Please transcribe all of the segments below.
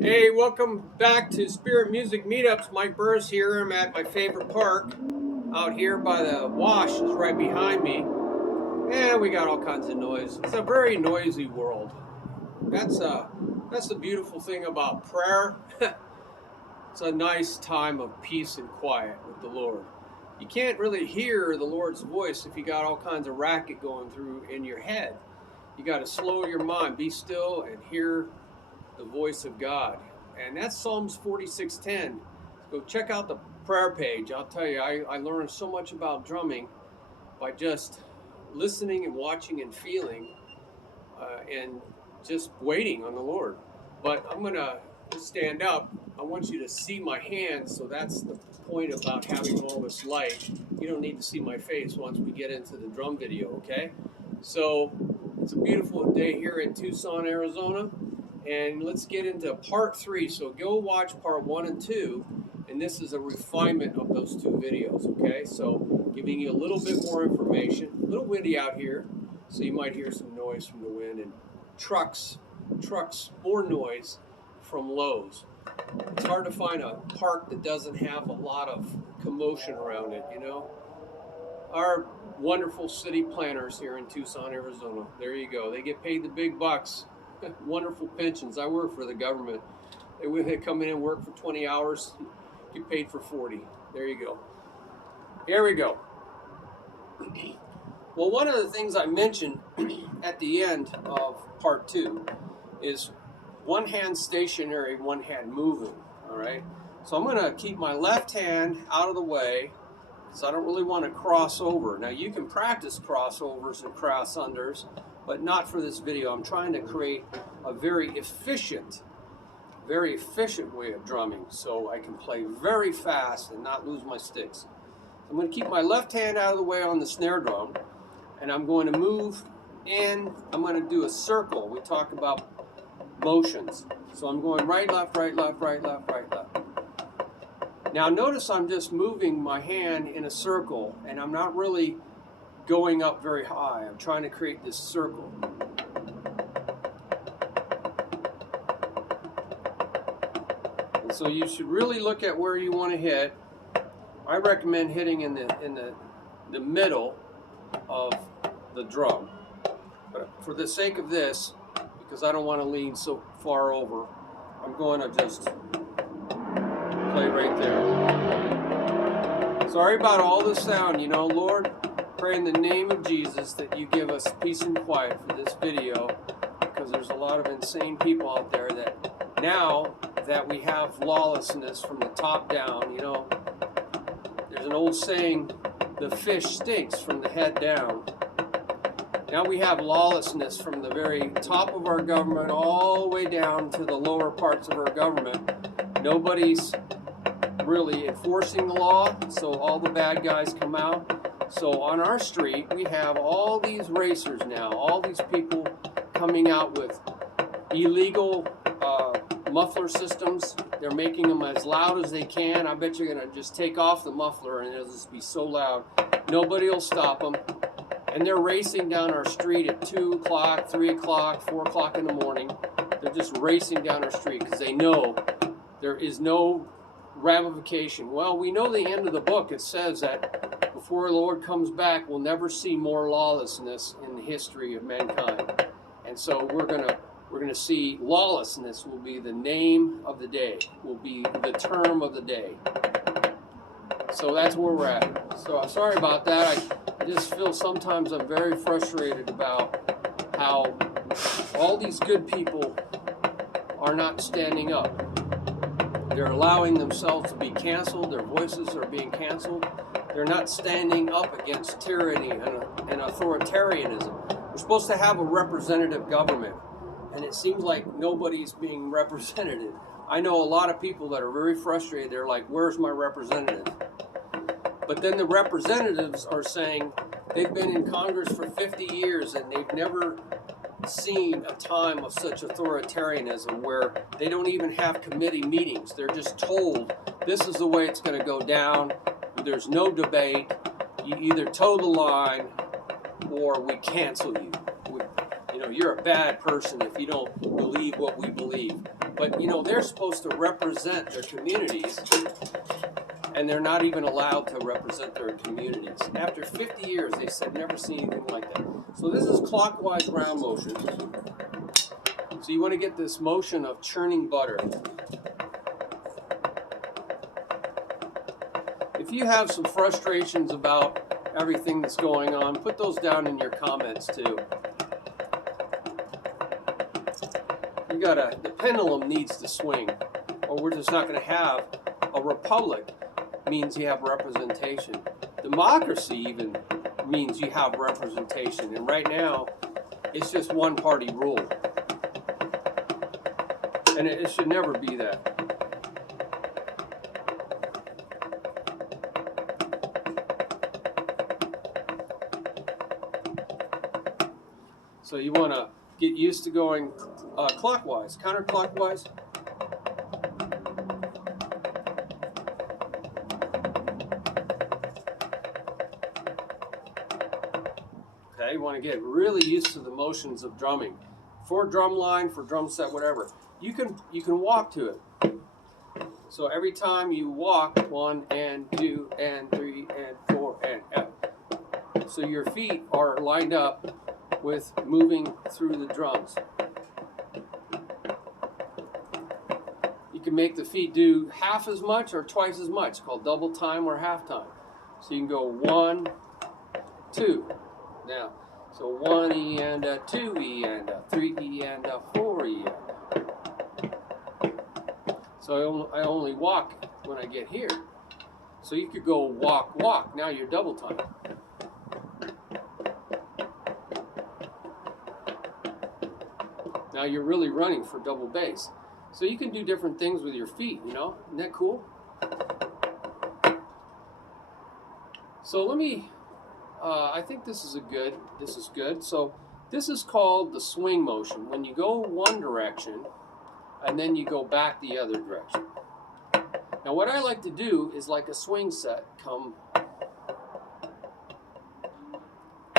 Hey, welcome back to Spirit Music Meetups. Mike Burris here. I'm at my favorite park out here by the wash. It's right behind me. And we got all kinds of noise. It's a very noisy world. That's the beautiful thing about prayer. It's a nice time of peace and quiet with the Lord. You can't really hear the Lord's voice if you got all kinds of racket going through in your head. You got to slow your mind, be still, and hear the voice of God. And that's Psalms 46:10. Go check out the prayer page. I'll tell you, I learned so much about drumming by just listening and watching and feeling and just waiting on the Lord. But I'm going to stand up. I want you to see my hands, so that's the point about having all this light. You don't need to see my face once we get into the drum video, okay? So it's a beautiful day here in Tucson, Arizona. And let's get into part 3. So go watch part 1 and 2, and this is a refinement of those 2 videos, okay? So giving you a little bit more information. A little windy out here, so you might hear some noise from the wind, and trucks, more noise from Lowe's. It's hard to find a park that doesn't have a lot of commotion around it, you know? Our wonderful city planners here in Tucson, Arizona, there you go. They get paid the big bucks. Wonderful pensions. I work for the government. They come in and work for 20 hours, get paid for 40. There you go. Here we go. Well, one of the things I mentioned at the end of part 2 is one hand stationary, one hand moving, all right? So I'm going to keep my left hand out of the way because I don't really want to cross over. Now, you can practice crossovers and cross unders, but not for this video. I'm trying to create a very efficient way of drumming so I can play very fast and not lose my sticks. I'm going to keep my left hand out of the way on the snare drum, and I'm going to move in. I'm going to do a circle. We talk about motions. So I'm going right, left, right, left, right, left, right, left. Now notice I'm just moving my hand in a circle, and I'm not really going up very high. I'm trying to create this circle. And so you should really look at where you want to hit. I recommend hitting in the middle of the drum. But for the sake of this, because I don't want to lean so far over, I'm going to just play right there. Sorry about all the sound, you know, Lord. Pray in the name of Jesus that you give us peace and quiet for this video, because there's a lot of insane people out there that now that we have lawlessness from the top down, you know, there's an old saying, the fish stinks from the head down. Now we have lawlessness from the very top of our government all the way down to the lower parts of our government. Nobody's really enforcing the law, so all the bad guys come out. So on our street, we have all these racers now, all these people coming out with illegal muffler systems. They're making them as loud as they can. I bet you're going to just take off the muffler and it'll just be so loud. Nobody will stop them. And they're racing down our street at 2 o'clock, 3 o'clock, 4 o'clock in the morning. They're just racing down our street because they know there is no ramification. Well, we know the end of the book. It says that before the Lord comes back, we'll never see more lawlessness in the history of mankind. And so we're gonna see lawlessness will be the name of the day, will be the term of the day. So that's where we're at. So I'm sorry about that. I just feel sometimes I'm very frustrated about how all these good people are not standing up. They're allowing themselves to be canceled. Their voices are being canceled. They're not standing up against tyranny and authoritarianism. We're supposed to have a representative government, and it seems like nobody's being represented. I know a lot of people that are very frustrated. They're like, where's my representative? But then the representatives are saying they've been in Congress for 50 years and they've never seen a time of such authoritarianism where they don't even have committee meetings. They're just told this is the way it's going to go down. There's no debate. You either toe the line or we cancel you. You know, you're a bad person if you don't believe what we believe. But you know, they're supposed to represent their communities, and they're not even allowed to represent their communities. After 50 years, they said never seen anything like that. So this is clockwise round motion. So you want to get this motion of churning butter. If you have some frustrations about everything that's going on, put those down in your comments too. The pendulum needs to swing, or we're just not going to have a republic. Means you have representation. Democracy even means you have representation, and right now it's just one party rule, and it should never be that. So you want to get used to going clockwise, counterclockwise. Okay, you want to get really used to the motions of drumming. For drum line, for drum set, whatever. You can walk to it. So every time you walk, 1 and 2 and 3 and 4 and up. So your feet are lined up with moving through the drums. You can make the feet do half as much or twice as much, called double time or half time. So you can go 1, 2. Now, so 1 E and a 2 E and a 3 E and a 4 E and a. So I only walk when I get here. So you could go walk, walk. Now you're double time. Now you're really running for double bass. So you can do different things with your feet, you know? Isn't that cool? So let me, I think this is good. So this is called the swing motion. When you go one direction, and then you go back the other direction. Now what I like to do is like a swing set, come.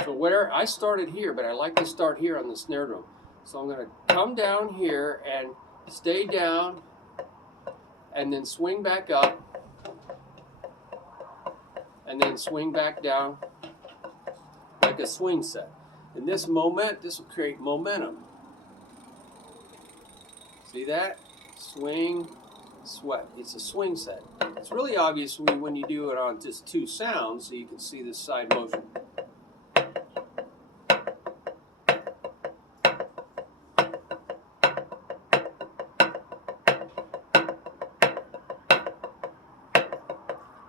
So where I started here, but I like to start here on the snare drum. So I'm going to come down here and stay down, and then swing back up, and then swing back down like a swing set. And this will create momentum. See that? Swing, sweat. It's a swing set. It's really obvious when you do it on just 2 sounds, so you can see this side motion.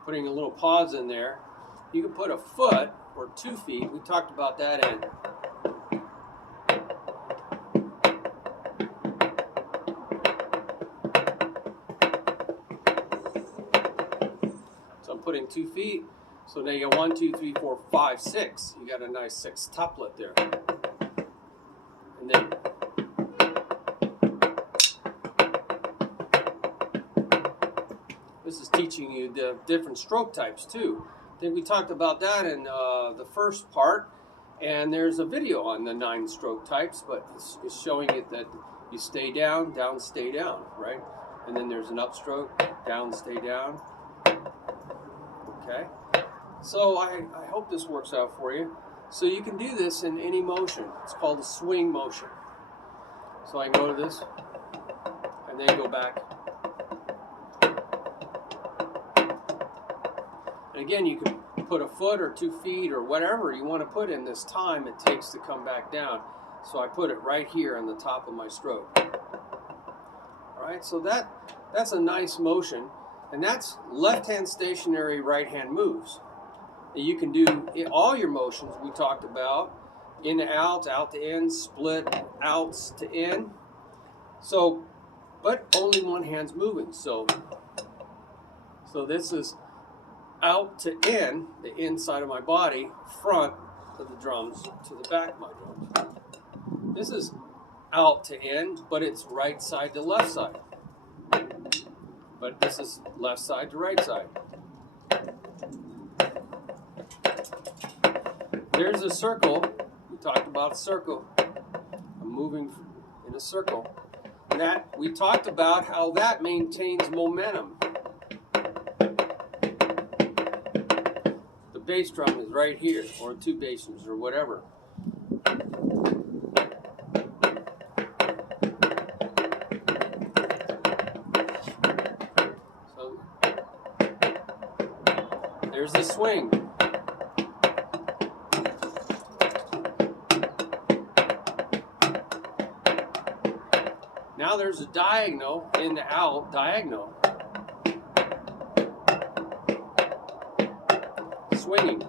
Putting a little pause in there. You can put a foot or 2 feet. We talked about that in. So I'm putting 2 feet. So now you got 1, 2, 3, 4, 5, 6. You got a nice sextuplet there. And then this is teaching you the different stroke types too. I think we talked about that in the first part, and there's a video on the 9 stroke types, but it's showing it that you stay down, down, stay down, right? And then there's an upstroke, down, stay down. Okay, so I hope this works out for you. So you can do this in any motion. It's called a swing motion. So I can go to this, and then go back. And again, you can put a foot or 2 feet or whatever you want to put in this time it takes to come back down. So I put it right here on the top of my stroke. All right, so that's a nice motion, and that's left-hand stationary, right-hand moves. And you can do all your motions we talked about, in to out, out to in, split, outs to in. So, but only one hand's moving. So this is out to in, the inside of my body, front of the drums to the back of my drums. This is out to in, but it's right side to left side. But this is left side to right side. There's a circle. We talked about circle. I'm moving in a circle. that we talked about how that maintains momentum. The bass drum is right here, or two bass drums, or whatever. So there's the swing. Now there's a diagonal in the out, diagonal. Swinging.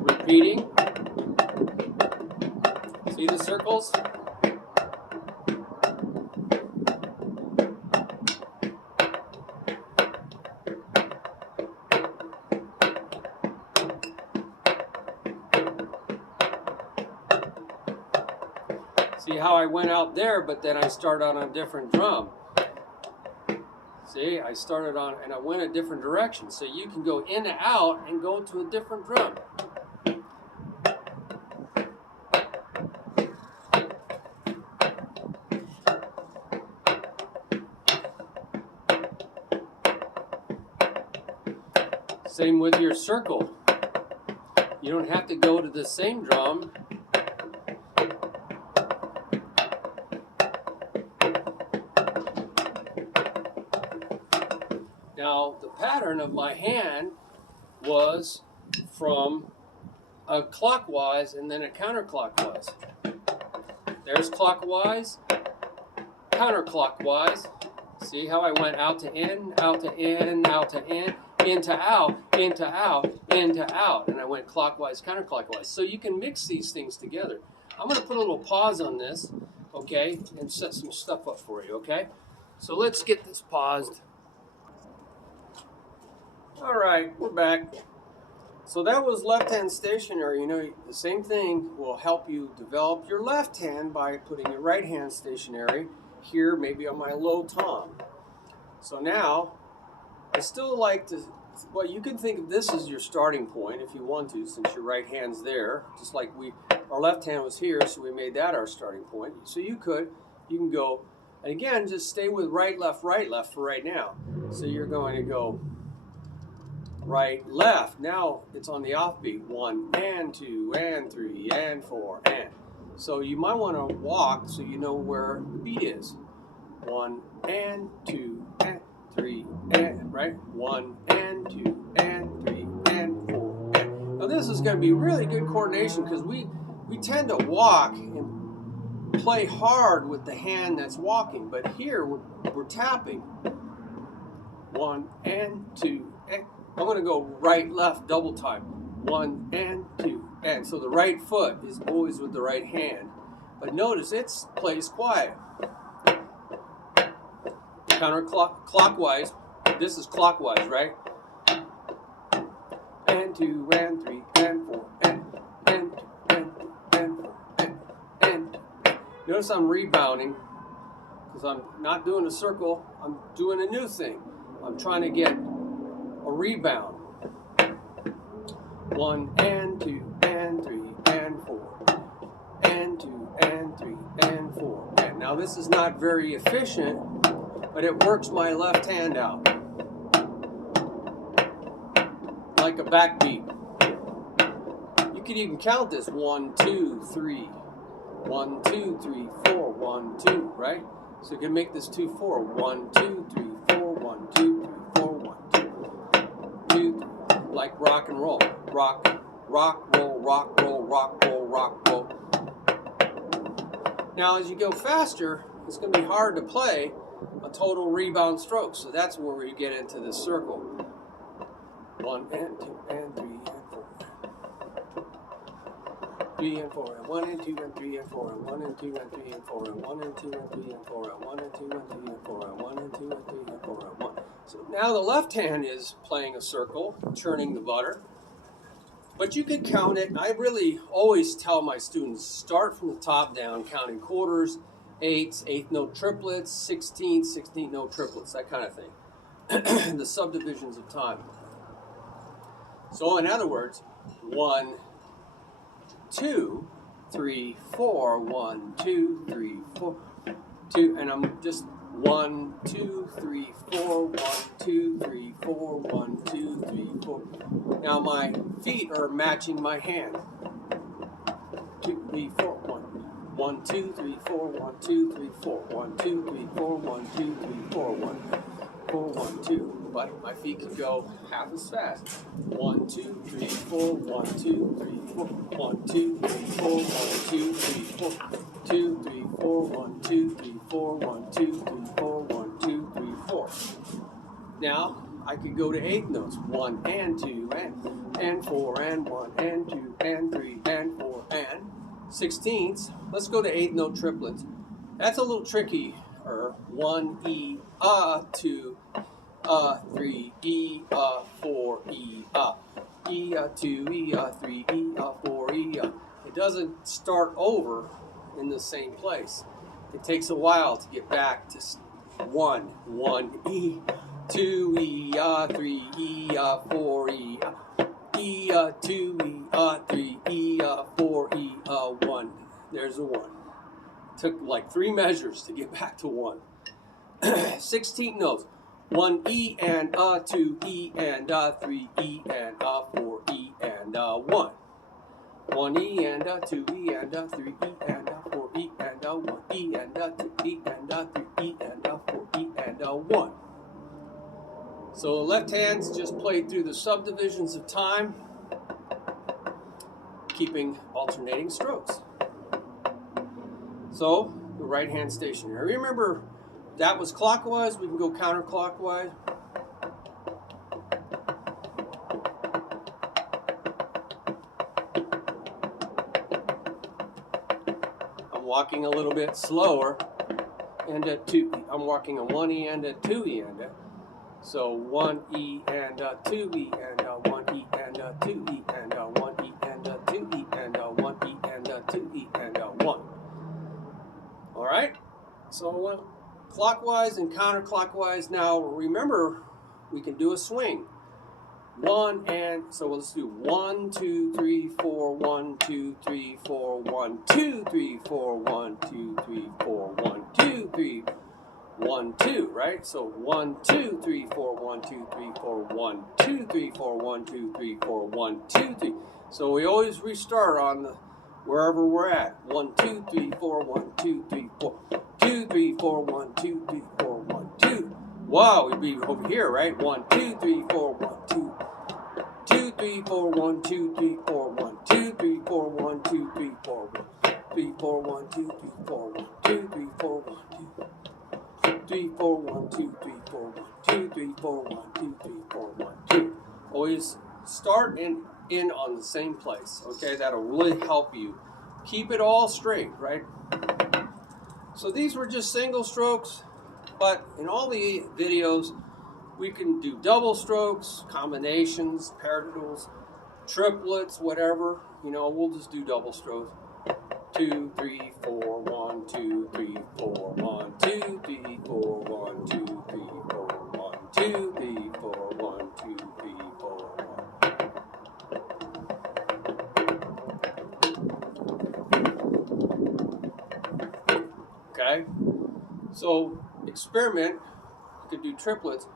Repeating. See the circles? See how I went out there, but then I started on a different drum. See, I started on, and I went a different direction. So you can go in and out and go to a different drum. Same with your circle. You don't have to go to the same drum. Now, the pattern of my hand was from a clockwise and then a counterclockwise. There's clockwise, counterclockwise. See how I went out to in, out to in, out to in, into out, into out, into out. And I went clockwise, counterclockwise. So you can mix these things together. I'm going to put a little pause on this, okay, and set some stuff up for you, okay? So let's get this paused. All right, we're back. So that was left-hand stationary. You know, the same thing will help you develop your left hand by putting your right hand stationary here, maybe on my low tom. So now, I still like to, well, you can think of this as your starting point if you want to, since your right hand's there. Just like our left hand was here, so we made that our starting point. So you can go, and again, just stay with right, left for right now. So you're going to go right, left. Now it's on the offbeat. 1 and 2 and 3 and 4 and. So you might want to walk so you know where the beat is. 1 and 2 and 3 and, right? 1 and 2 and 3 and 4 and. Now this is going to be really good coordination because we tend to walk and play hard with the hand that's walking, but here we're tapping. 1 and 2 and. I'm going to go right, left, double time. 1 and 2 and. So the right foot is always with the right hand. But notice it plays quiet. Counterclockwise. This is clockwise, right? And 2 and 3 and 4 and 2 and 4 and. Notice I'm rebounding because I'm not doing a circle. I'm doing a new thing. I'm trying to get a rebound. 1 and 2 and 3 and 4 and 2 and 3 and 4 and. Now this is not very efficient, but it works my left hand out like a backbeat. You can even count this 1 2 3 1 2 3 4 1 2, right? So you can make this 2 4 1 2 3 4 1 2 3 4 1 2 2, like rock and roll. Rock, rock, roll, rock, roll, rock, roll, rock, roll. Now as you go faster, it's going to be hard to play a total rebound stroke. So that's where we get into this circle. 1 and 2 and 3 and 4. 3 and 4 and 1 and 2 and 3 and 4 and 1 and 2 and 3 and 4 and 1 and 2 and 3 and 4 and 1 and 2 and 3 and 4 and 1 and 2 and 3 and 4 and 1. So now the left hand is playing a circle, churning the butter. But you could count it. I really always tell my students, start from the top down, counting quarters, eighths, eighth note triplets, 16th note triplets, that kind of thing. The subdivisions of time. So in other words, 1, 2, 3, 4, 1, 2, 3, 4, 2, and I'm just 1, 2, 3, 4, 1, 2, 3, 4, 1, 2, 3, 4. Now my feet are matching my hand. 2, 3, 4, 1, 2, 3, 4, 1, 2, 3, 4, 1, 2, 3, 4, 1, 2, 3, 4, 1, 4, 1, 2. But my feet can go half as fast. 1, 2, 3, 4, 1, 2, 3, 4, 1, 2, 3, 4, 1, 2, 3, 4, 2, 3, 4, 1, 2, 3, 4, 1, 2, 3, 4, 1, 2, 3, 4. Now I could go to 8 notes. 1 and 2 and 4 and 1 and 2 and 3 and 4 and 16ths. Let's go to 8-note triplets. That's a little tricky. 1 E 2 3 E 4 E 2 E 3 E 4 E. It doesn't start over in the same place. It takes a while to get back to 1 E 2 E 3 E 4 E 2 E 3 E 4 E 1. There's a 1. Took like 3 measures to get back to 1. 16 notes. 1 E and 2 E and 3 E and 4 E and 1. 1 E and 2 E and 3 E and 4 E and 1 E and 2 E and 3 E and 4 E and 1. So the left hand's just played through the subdivisions of time, keeping alternating strokes. So the right hand stationary. Remember, that was clockwise. We can go counterclockwise. I'm walking a little bit slower, and at 2. I'm walking a 1 E and a 2 E and a. So 1 E and 2 E and 1 E and 2 E and 1 E and 2 E and 1 E and 2 E and 1. All right. So clockwise and counterclockwise. Now remember, we can do a swing. 1 and so let's do 1 2 3 4 1 2 3 4 1 2 3 4 1 2 3 4 1 2 3 1 2, right? So 1 2 3 4 1 2 3 4 1 2 3 4 1 2 3 4 1 2 3. So we always restart on the wherever we're at. 1 2 3 4 1 2 3 4 2 3 4 1 2 3 4 1 2. Wow, we'd be over here, right? 1 2 3 4 1 2 2 3 4 1 2 3 4 1 2 3 4 1 2 3 4 1 3 4 1 2 3 4 1 2 3 4 1 2 3 4 1 2 3 4 1 2 3 4 1 2 3 4 1 2. Always start and end on the same place. Okay, that'll really help you keep it all straight, right? So these were just single strokes, but in all the videos we can do double strokes, combinations, paradiddles, triplets, whatever. You know, we'll just do double strokes. 2 3 4 1 2 3 4 1 2 3 4 1 2 3 4 1 2 3 4 1 2 3 4 1. Okay, so experiment. You could do triplets.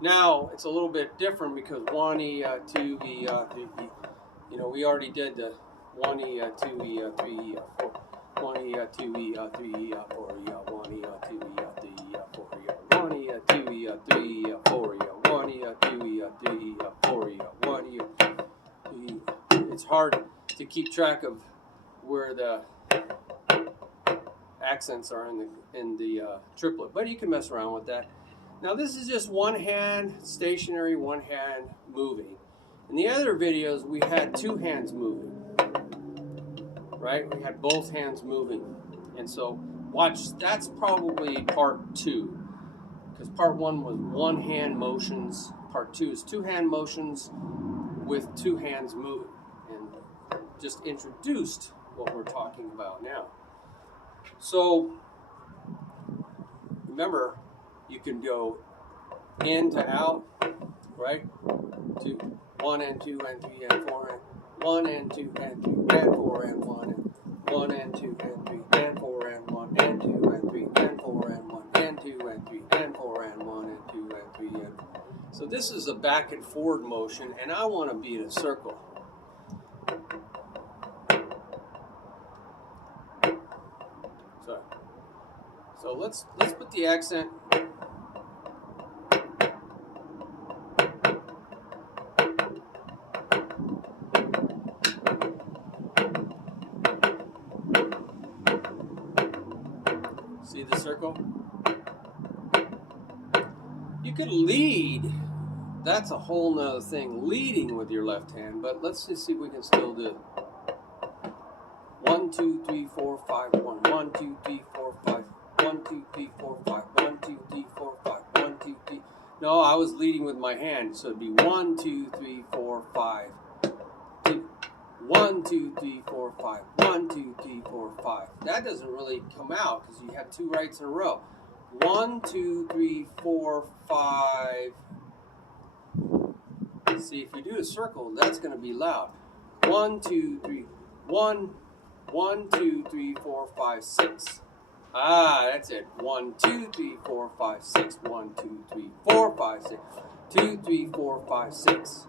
Now it's a little bit different because 1 E 2 E 3 E. You know, we already did the 1 E 2 E 3 E 4. 1 E 2 E 3 E 4 E 1 E 2 E 3 E 4 E 1 E 2 E 3 E 4 E 1 E 2 E 3 E 4 E 1 E 2 E. It's hard to keep track of where the accents are in the triplet, but you can mess around with that. Now this is just one hand stationary, one hand moving. In the other videos we had 2 hands moving, right? We had both hands moving. And so watch, that's probably part 2, because part 1 was 1 hand motions, part 2 is 2 hand motions with 2 hands moving, and just introduced what we're talking about now. So remember, you can go in to out, right? 1 and 2 and 3 and 4 and 1 and 2 and 3 and 4 and 1 and 1 and 2 and 3 and 4 and 1 and 2 and 3 and 4 and 1 and 2 and 3 and 4 and 1 and 2 and 3 and 4. So this is a back and forward motion, and I want to be in a circle. So let's put the accent. See the circle? You could lead. That's a whole nother thing, leading with your left hand, but let's just see if we can still do it. 1, 2, 3, 4, 5, 1, 1, 2, 3, 4, 5, 1, 2, 3, 4, 5, 1, 2, 3, 4, 5, 1, 2, 3. No, I was leading with my hand, so it'd be 1, 2, 3, 4, 5, 2, 1, 2, 3, 4, 5, 1, 2, 3, 4, 5. That doesn't really come out because you have 2 rights in a row. 1, 2, 3, 4, 5. See, if you do a circle, that's going to be loud. 1, 2, 3, 1, 1, 2, 3, 4, 5, 6. Ah, that's it. 1, 2, 3, 4, 5, 6. 1, 2, 3, 4, 5, 6. 2, 3, 4, 5, 6.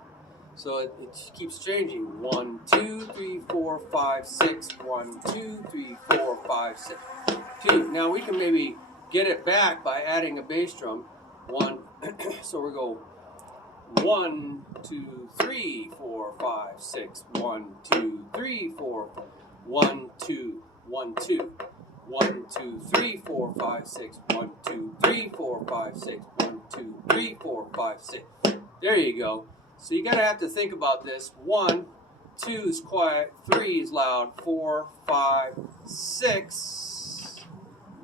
So it keeps changing. 1, 2, 3, 4, 5, 6. 1, 2, 3, 4, 5, 6. 2. Now we can maybe get it back by adding a bass drum. 1. So we go 1, 2, 3, 4, 5, 6. 1, 2, 3, 4, 5. 1, 2, 1, 2. 1, 2, 3, 4, 5, 6. 1, 2, 3, 4, 5, 6. 1, 2, 3, 4, 5, 6. There you go. So you gotta have to think about this. 1, 2 is quiet, 3 is loud, 4, 5, 6.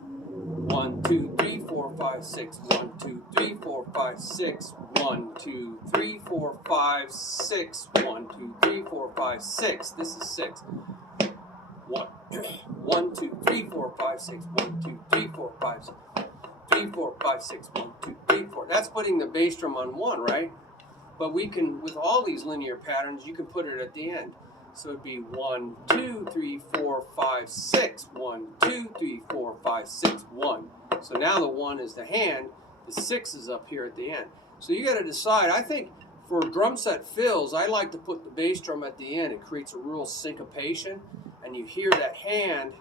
1, 2, 3, 4, 5, 6. 1, 2, 3, 4, 5, 6. 1, 2, 3, 4, 5, 6. 1, 2, 3, 4, 5, 6. This is 6. 1, 2, 3, 4, 5, 6. 1, 2, 3, 4, 5, 6. 3, 4, 5, 6. 1, 2, 3, 4. That's putting the bass drum on 1, right? But we can, with all these linear patterns, you can put it at the end. So it'd be 1, 2, 3, 4, 5, 6. 1, 2, 3, 4, 5, 6, 1. So now the 1 is the hand. The 6 is up here at the end. So you got to decide. I think for drum set fills, I like to put the bass drum at the end. It creates a real syncopation, and you hear that hand.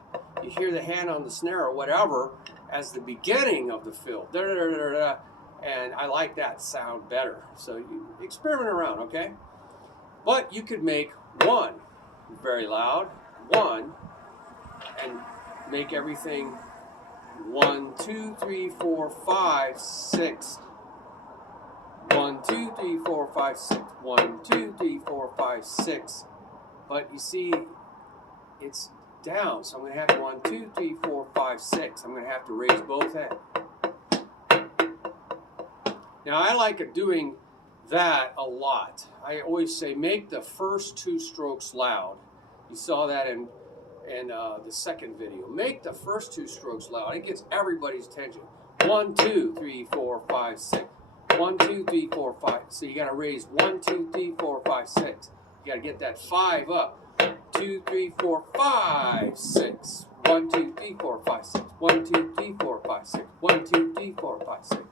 You hear the hand on the snare or whatever as the beginning of the fill. Da, da, da, da, da. And I like that sound better. So you experiment around, okay? But you could make 1 very loud, 1, and make everything 1, 2, 3, 4, 5, 6. 1, 2, 3, 4, 5, 6. 1, 2, 3, 4, 5, 6. But you see, it's down. So I'm going to have 1, 2, 3, 4, 5, 6. I'm going to have to raise both hands. Now, I like doing that a lot. I always say make the first 2 strokes loud. You saw that in the second video. Make the first 2 strokes loud. It gets everybody's attention. 1, 2, 3, 4, 5, 6. 1, 2, 3, 4, 5. So you got to raise 1, 2, 3, 4, 5, 6. You got to get that 5 up. 2, 3, 4, 5, 6. 1, 2, 3, 4, 5, 6. 1, 2, 3, 4, 5, 6. 1, 2, 3, 4, 5, 6.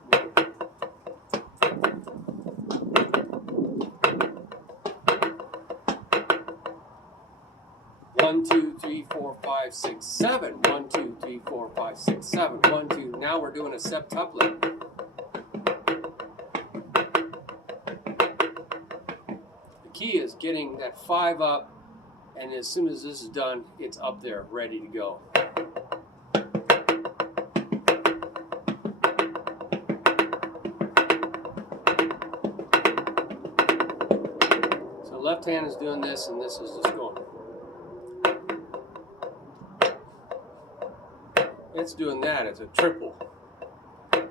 1, 2, 3, 4, 5, 6, 7. 1, 2, 3, 4, 5, 6, 7. 1, 2. Now we're doing a septuplet. The key is getting that 5 up, and as soon as this is done, it's up there, ready to go. So left hand is doing this, and this is just going. It's doing that. It's a triple. And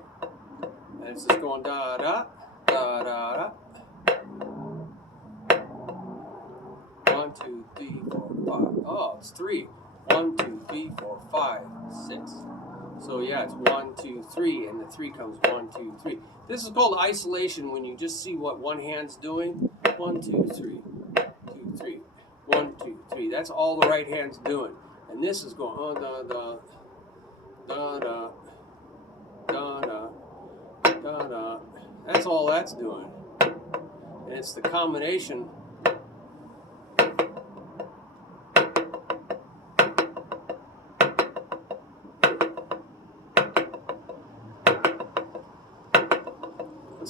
it's just going da da da da da. 1, 2, 3, 4, 5. Oh, it's 3. 1, 2, 3, 4, 5, 6. So yeah, it's 1, 2, 3, and the 3 comes 1, 2, 3. This is called isolation when you just see what one hand's doing. 1, 2, 3, 2, 3. 3. That's all the right hand's doing. And this is going da da da da da da da da. That's all that's doing. And it's the combination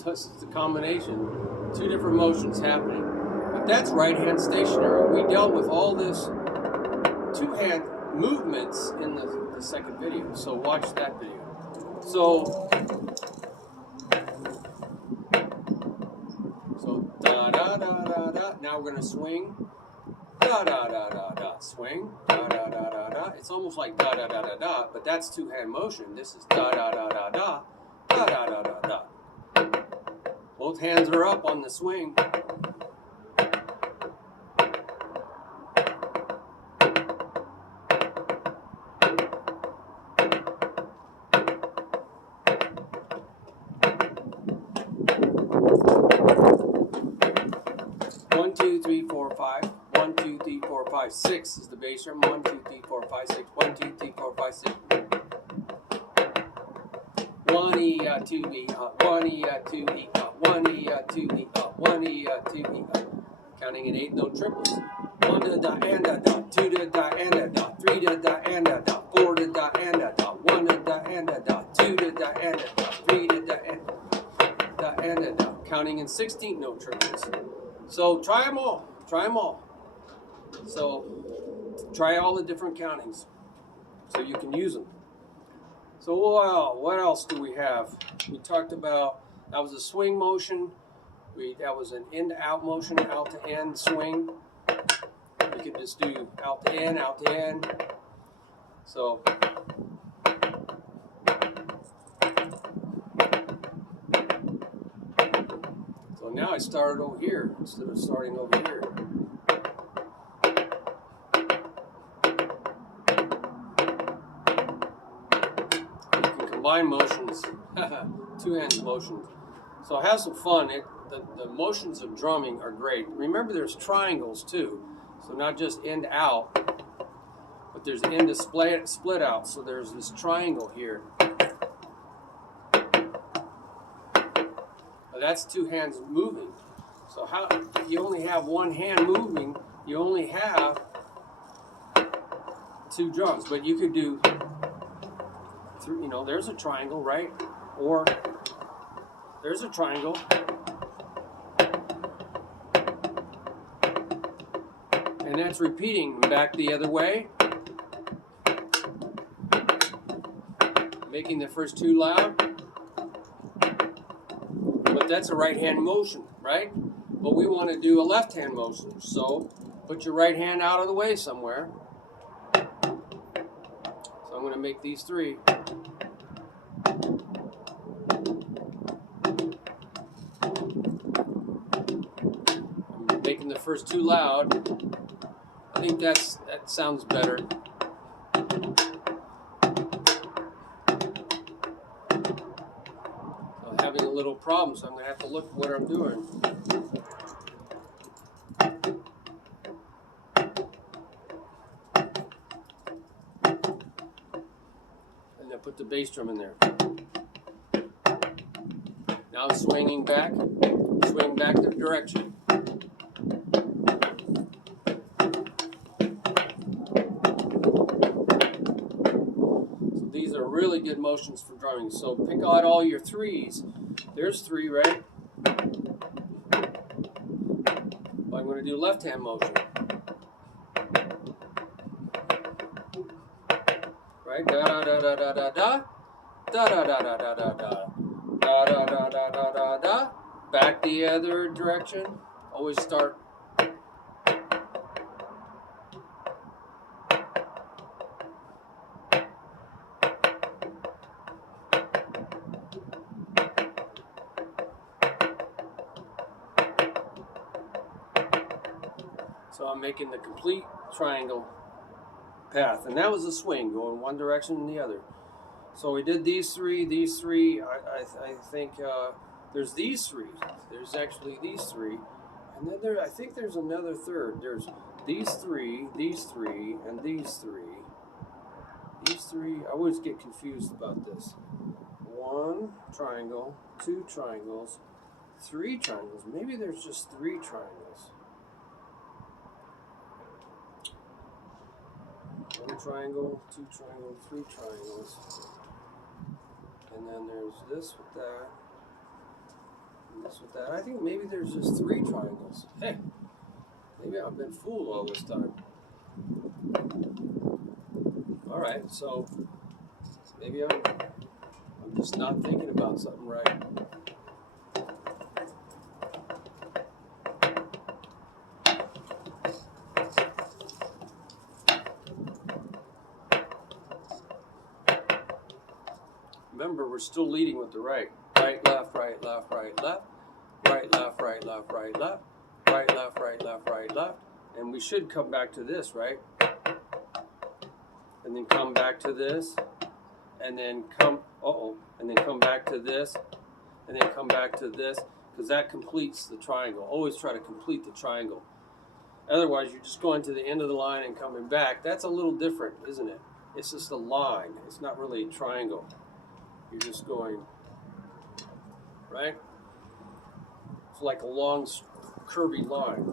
it's the combination, two different motions happening. But that's right hand stationary. We dealt with all this two hand movements in the second video. So watch that video. So da da da da da. Now we're gonna swing. Da da da da da. Swing. Da da da da da. It's almost like da da da da da, but that's two hand motion. This is da da da da da. Da da da da da. Both hands are up on the swing. One, two, three, four, five. 1, 2, 3, 4, 5, 6 is the bass drum. 1, 2, 3, 4, 5, 6. 1, 2, 3, 4, 5, 6. 1 E 2 E 1 E 2 E 1 E 2 E 1 E 2 E. Counting in 8-note triplets. 1 to da and da da, 2 to da and da da, 3 to da and da da, 4 to da and da da, 1 to da and da da, 2 to da and da da, 3 to da and da da. Counting in 16-note triplets. So try them all. Try them all. So try all the different countings so you can use them. So what else do we have? We talked about, that was a swing motion. That was an in to out motion, out to in swing. We could just do out to in, out to in. So now I started over here instead of starting over here. Combine motions, two hands motions. So have some fun. The motions of drumming are great. Remember there's triangles too. So not just in to out, but there's in to split out. So there's this triangle here. Now that's two hands moving. So how if you only have one hand moving, you only have two drums. But you could do, you know, there's a triangle, right? Or there's a triangle. And that's repeating back the other way. Making the first two loud. But that's a right hand motion, right? But we want to do a left hand motion. So put your right hand out of the way somewhere. So I'm going to make these three. I'm making the first two loud. I think that sounds better. So I'm having a little problem, so I'm going to have to look at what I'm doing. And I put the bass drum in there. Now I'm swinging back. Swing back the direction. These are really good motions for drumming. So pick out all your threes. There's three, right? Well, I'm going to do left hand motion. Right? Da da da da da da da. Da da da da da da da. Da da da da da da da. Back the other direction. Always start. So I'm making the complete triangle path. And that was a swing, going one direction and the other. So we did these three. I think there's these three. There's actually these three. And then I think there's another third. There's these three, and these three. These three, I always get confused about this. 1 triangle, 2 triangles, 3 triangles. Maybe there's just 3 triangles. 1 triangle, 2 triangles, 3 triangles. And then there's this with that, and this with that. I think maybe there's just 3 triangles. Hey, maybe I've been fooled all this time. Alright, so maybe I'm just not thinking about something right. Remember, we're still leading with the right. Right, left, right, left, right, left. Right, left, right, left, right, left. Right, left, right, left, right, left. And we should come back to this, right? And then come back to this. And then come, and then come back to this. And then come back to this. Because that completes the triangle. Always try to complete the triangle. Otherwise, you're just going to the end of the line and coming back. That's a little different, isn't it? It's just a line. It's not really a triangle. You're just going, right? It's like a long, curvy line.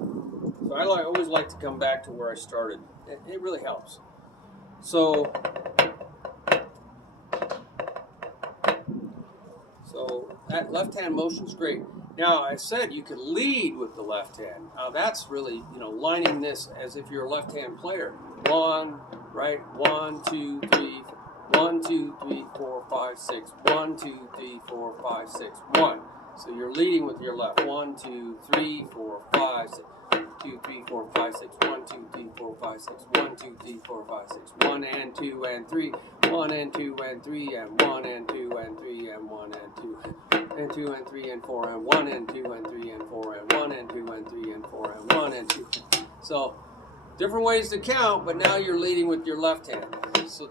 So I always like to come back to where I started. It really helps. So that left-hand motion is great. Now, I said you could lead with the left hand. Now, that's really, lining this as if you're a left-hand player. 1, right? 1, 2, 3, 1, 2, 3, 4, 5, 6. 1, 2, 3, 4, 5, 6. 1. So you're leading with your left. 1, 2, 3, 4, 5, 6. 2, 3, 4, 5, 6. 1, 2, 3, 4, 5, 6. 1, 2, 3, 4, 5, 6. 1 and 2 and 3. 1 and 2 and 3 and 1 and 2 and 3 and 1 and 2 and 2 and 3 and 4 and 1 and 2 and 3 and 4 and 1 and 2 and 3 and 4 and 1 and 2. So different ways to count, but now you're leading with your left hand. So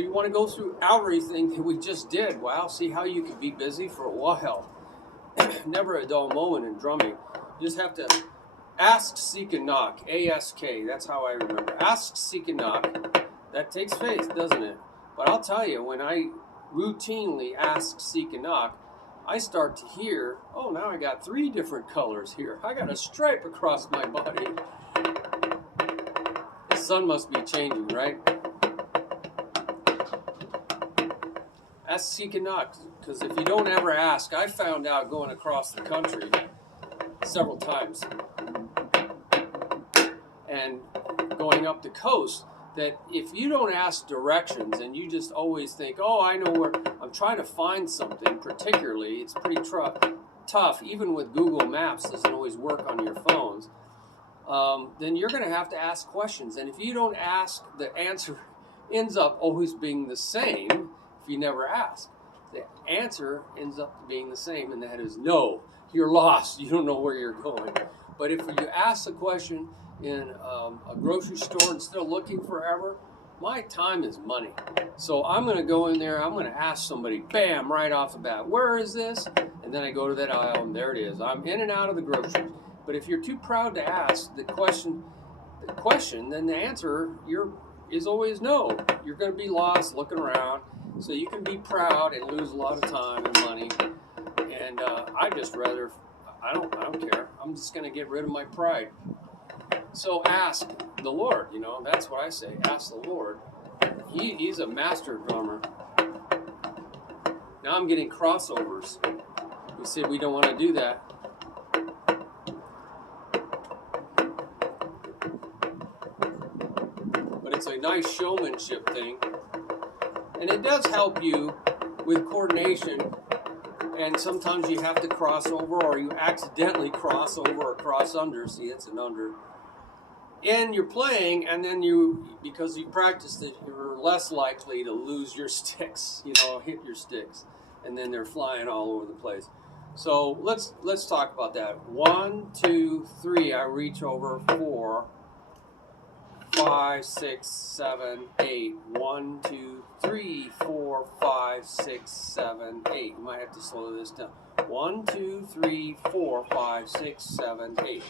you want to go through everything that we just did. Wow, see how you can be busy for a while. Never a dull moment in drumming. You just have to ask, seek, and knock. A-S-K, that's how I remember. Ask, seek, and knock. That takes faith, doesn't it? But I'll tell you, when I routinely ask, seek, and knock, I start to hear, oh, now I got 3 different colors here. I got a stripe across my body. The sun must be changing, right? Ask, seek, and knock, because if you don't ever ask, I found out going across the country several times and going up the coast, that if you don't ask directions and you just always think, oh, I know where, I'm trying to find something particularly, it's pretty tough, even with Google Maps, doesn't always work on your phones, then you're going to have to ask questions. And if you don't ask, the answer ends up always being the same if you never ask. The answer ends up being the same, and that is no. You're lost. You don't know where you're going. But if you ask a question in a grocery store instead of looking forever, my time is money. So I'm going to go in there, I'm going to ask somebody, bam, right off the bat, where is this? And then I go to that aisle, and there it is. I'm in and out of the grocery. But if you're too proud to ask the question, then the answer is always no. You're going to be lost looking around. So you can be proud and lose a lot of time and money. And I don't care. I'm just going to get rid of my pride. So ask the Lord, that's what I say. Ask the Lord. He's a master drummer. Now I'm getting crossovers. We said we don't want to do that. But it's a nice showmanship thing. And it does help you with coordination. And sometimes you have to cross over, or you accidentally cross over or cross under. See, it's an under. And you're playing, and then because you practiced it, you're less likely to lose your sticks, hit your sticks. And then they're flying all over the place. So let's talk about that. 1, 2, 3, I reach over. 4, 5, 6, 7, 8. 1, 2, 3, 4, 5, 6, 7, 8. You might have to slow this down. 1, 2, 3, 4, 5, 6, 7, 8.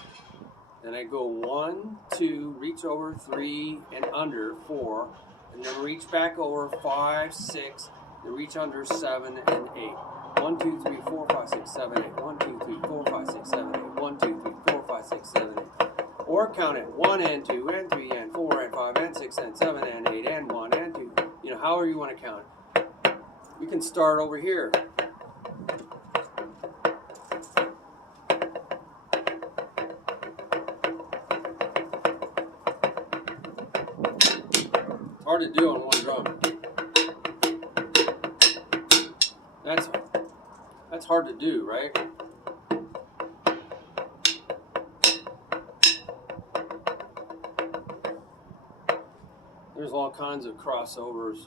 Then I go 1, 2, reach over 3 and under 4, and then reach back over 5, 6, then reach under 7 and 8. 1, 2, 3, 4, 5, 6, 7, 8. 1, 2, 3, 4, 5, 6, 7, 8. 1, 2, 3, 4, 5, 6, 7, 8. Or count it 1 and 2 and 3 and 4 and 5 and 6 and 7 and 8 and 1 and 2. You know, however you want to count it. We can start over here. Hard to do on one drum. That's hard to do, right? There's all kinds of crossovers.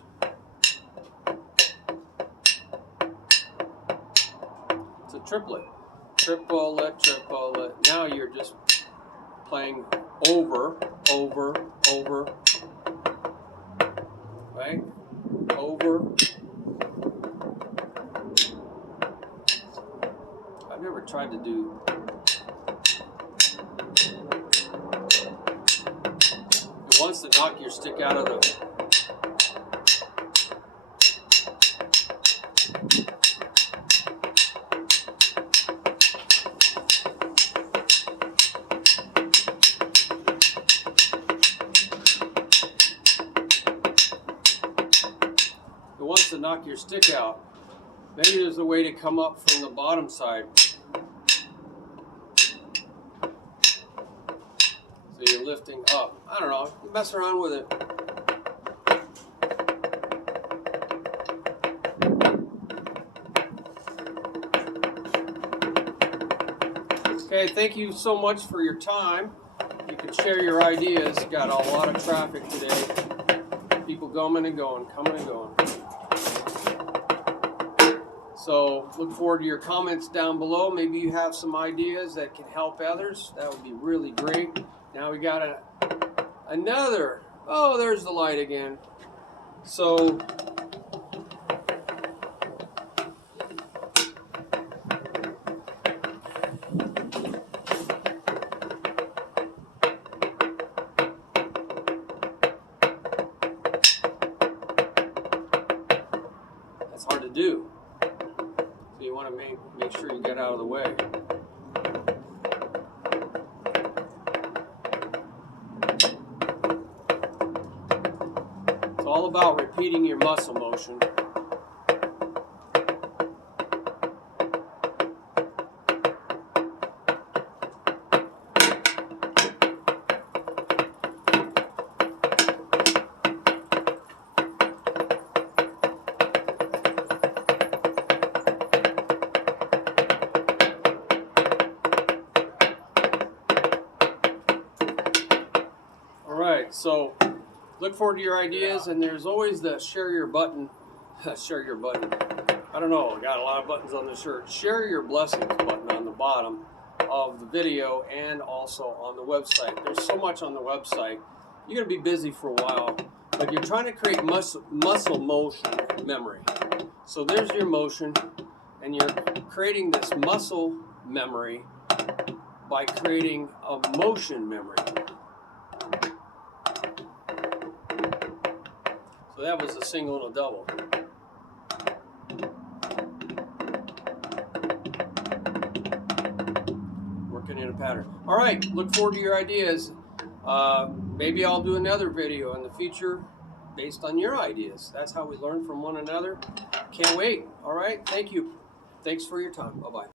It's a triplet. Triplet, triplet. Now you're just playing over, over, over. Right? Over. I've never tried to do. It wants to knock your stick out of the. It wants to knock your stick out. Maybe there's a way to come up from the bottom side. So you're lifting up. I don't know. You mess around with it. Okay, thank you so much for your time. You can share your ideas. Got a lot of traffic today. People coming and going, coming and going. So look forward to your comments down below. Maybe you have some ideas that can help others. That would be really great. Now we got another. Oh, there's the light again. So that's hard to do. You want to make sure you get out of the way. It's all about repeating your muscle motion. So look forward to your ideas, and there's always the share your button. Share your button. I don't know, I got a lot of buttons on the shirt. Share your blessings button on the bottom of the video and also on the website. There's so much on the website. You're going to be busy for a while, but you're trying to create muscle motion memory. So there's your motion, and you're creating this muscle memory by creating a motion memory. So that was a single and a double. Working in a pattern. All right, look forward to your ideas. Maybe I'll do another video in the future based on your ideas. That's how we learn from one another. Can't wait. All right, thank you. Thanks for your time. Bye-bye.